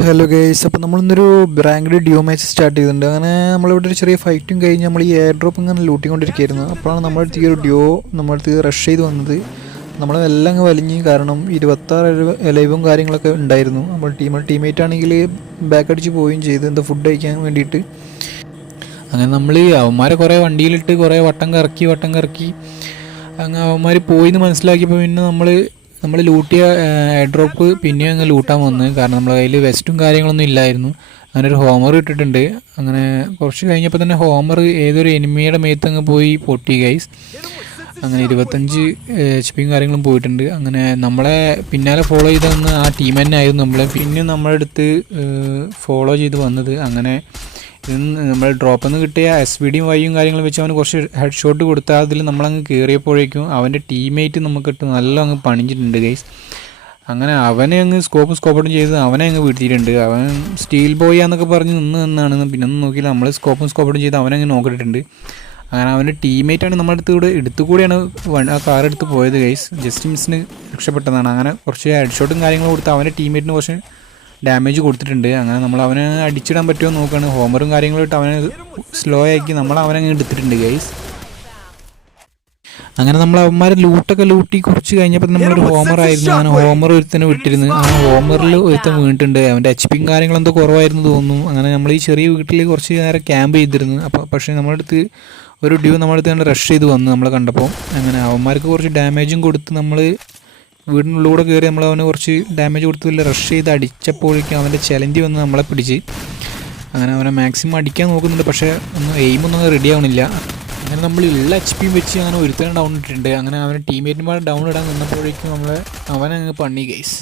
Hello guys, അപ്പോൾ നമ്മളിന്നൊരു ranked due match start ചെയ്തിട്ടുണ്ട്. അങ്ങനെ നമ്മളിവിടെ ഒരു ചെറിയ ഫൈറ്റും കഴിഞ്ഞ് നമ്മൾ ഈ എയർ ഡ്രോപ്പ് ഇങ്ങനെ ലൂട്ടിക്കൊണ്ടിരിക്കുകയായിരുന്നു. അപ്പോഴാണ് നമ്മളടുത്ത് ഈ ഒരു ഡ്യൂ നമ്മളടുത്ത് റഷ് ചെയ്ത് വന്നത്. നമ്മളെല്ലാം അങ്ങ് വലിഞ്ഞ്, കാരണം 26 ലൈവും കാര്യങ്ങളൊക്കെ ഉണ്ടായിരുന്നു. നമ്മൾ ടീമേറ്റ് ആണെങ്കിൽ ബാക്ക് അടിച്ച് പോവുകയും ചെയ്ത്, എന്താ ഫുഡ് കഴിക്കാൻ വേണ്ടിയിട്ട്. അങ്ങനെ നമ്മൾ അവന്മാരെ കുറേ വണ്ടിയിലിട്ട് കുറേ വട്ടം കറക്കി അങ്ങ് അവന്മാർ പോയിന്ന് മനസ്സിലാക്കിയപ്പോൾ പിന്നെ നമ്മൾ ലൂട്ടിയ എയർ ഡ്രോപ്പ് പിന്നെയും അങ്ങ് ലൂട്ടാൻ വന്നു. കാരണം നമ്മളെ കയ്യിൽ വെസ്റ്റും കാര്യങ്ങളൊന്നും ഇല്ലായിരുന്നു. അങ്ങനെ ഒരു ഹോമർ ഇട്ടിട്ടുണ്ട്. അങ്ങനെ കുറച്ച് കഴിഞ്ഞപ്പോൾ തന്നെ ഹോമർ ഏതൊരു എനിമിയുടെ മേത്ത് അങ്ങ് പോയി പൊട്ടി ഗൈസ്. അങ്ങനെ 25 HP കാര്യങ്ങളും പോയിട്ടുണ്ട്. അങ്ങനെ നമ്മളെ പിന്നാലെ ഫോളോ ചെയ്തെന്ന് ആ ടീം തന്നെ ആയിരുന്നു നമ്മളെ പിന്നെ നമ്മളെ അടുത്ത് ഫോളോ ചെയ്ത് വന്നത്. അങ്ങനെ നമ്മൾ ഡ്രോപ്പിൽ നിന്ന് കിട്ടിയ SVDയും വൈയും കാര്യങ്ങളും വെച്ച് അവന് കുറച്ച് ഹെഡ് ഷോട്ട് കൊടുത്താൽ അതിൽ നമ്മളങ്ങ് കയറിയപ്പോഴേക്കും അവൻ്റെ ടീമേറ്റ് നമുക്കിട്ട് നല്ല അങ്ങ് പണിഞ്ഞിട്ടുണ്ട് ഗൈസ്. അങ്ങനെ അവനെ അങ്ങ് സ്കോപ്പും ചെയ്ത് അവനെ അങ്ങ് വീഴ്ത്തിയിട്ടുണ്ട്. അവൻ സ്റ്റീൽ ബോയ് എന്നൊക്കെ പറഞ്ഞ് നിന്നാണ്. പിന്നെ ഒന്നും നോക്കിയില്ല, നമ്മൾ സ്കോപ്പും ചെയ്ത് അവനെ അങ്ങ് നോക്കിയിട്ടുണ്ട്. അങ്ങനെ അവൻ്റെ ടീമേറ്റാണ് നമ്മുടെ എടുത്തുകൂടെയാണ് ആ കാർ എടുത്ത് പോയത് ഗൈസ്. ജസ്റ്റ് മിസ്സിന് രക്ഷപ്പെട്ടതാണ്. അങ്ങനെ കുറച്ച് ഹെഡ് ഷോട്ടും കാര്യങ്ങളും കൊടുത്ത് അവൻ്റെ ടീമേറ്റിന് കുറച്ച് ഡാമേജ് കൊടുത്തിട്ടുണ്ട്. അങ്ങനെ നമ്മൾ അവനെ അടിച്ചിടാൻ പറ്റുമോ നോക്കുകയാണ്. ഹോമറും കാര്യങ്ങളും ഇട്ട് അവനെ സ്ലോ ആക്കി അവനെ എടുത്തിട്ടുണ്ട് ഗൈസ്. അങ്ങനെ നമ്മൾ അവന്മാരെ ലൂട്ടൊക്കെ ലൂട്ടി കുറച്ച് കഴിഞ്ഞപ്പോൾ നമ്മളൊരു ഹോമറായിരുന്നു. അങ്ങനെ ഹോമർ ഒരുത്തനെ വിട്ടിരുന്നു. ആ ഹോമറിൽ ഒരുത്തൻ വീണിട്ടുണ്ട്. അവൻ്റെ HP കാര്യങ്ങളെന്തോ കുറവായിരുന്നു തോന്നുന്നു. അങ്ങനെ നമ്മൾ ഈ ചെറിയ വീട്ടിൽ കുറച്ച് നേരം ക്യാമ്പ് ചെയ്തിരുന്നു. പക്ഷേ നമ്മുടെ അടുത്ത് ഒരു ഡ്യൂ നമ്മുടെ അടുത്ത് തന്നെ റഷ് ചെയ്ത് വന്നു നമ്മൾ കണ്ടപ്പോൾ. അങ്ങനെ അവന്മാർക്ക് കുറച്ച് ഡാമേജും കൊടുത്ത് നമ്മൾ വീടിനുള്ളിലൂടെ കയറി അവന് കുറച്ച് ഡാമേജ് കൊടുത്തില്ല. റഷ് ചെയ്ത് അടിച്ചപ്പോഴേക്കും അവൻ്റെ ചലഞ്ച് വന്ന് നമ്മളെ പിടിച്ച്. അങ്ങനെ അവനെ മാക്സിമം അടിക്കാൻ നോക്കുന്നുണ്ട്, പക്ഷേ എയിമൊന്നും റെഡി ആവണില്ല. അങ്ങനെ നമ്മൾ ഉള്ള HP വെച്ച് അങ്ങനെ ഒരുത്തരം ഡൗൺ ഇട്ടിട്ടുണ്ട്. അങ്ങനെ അവൻ്റെ ടീമേറ്റുമാർ ഡൗൺ ഇടാൻ നിന്നപ്പോഴേക്കും അവനങ്ങ് പണി ഗൈസ്.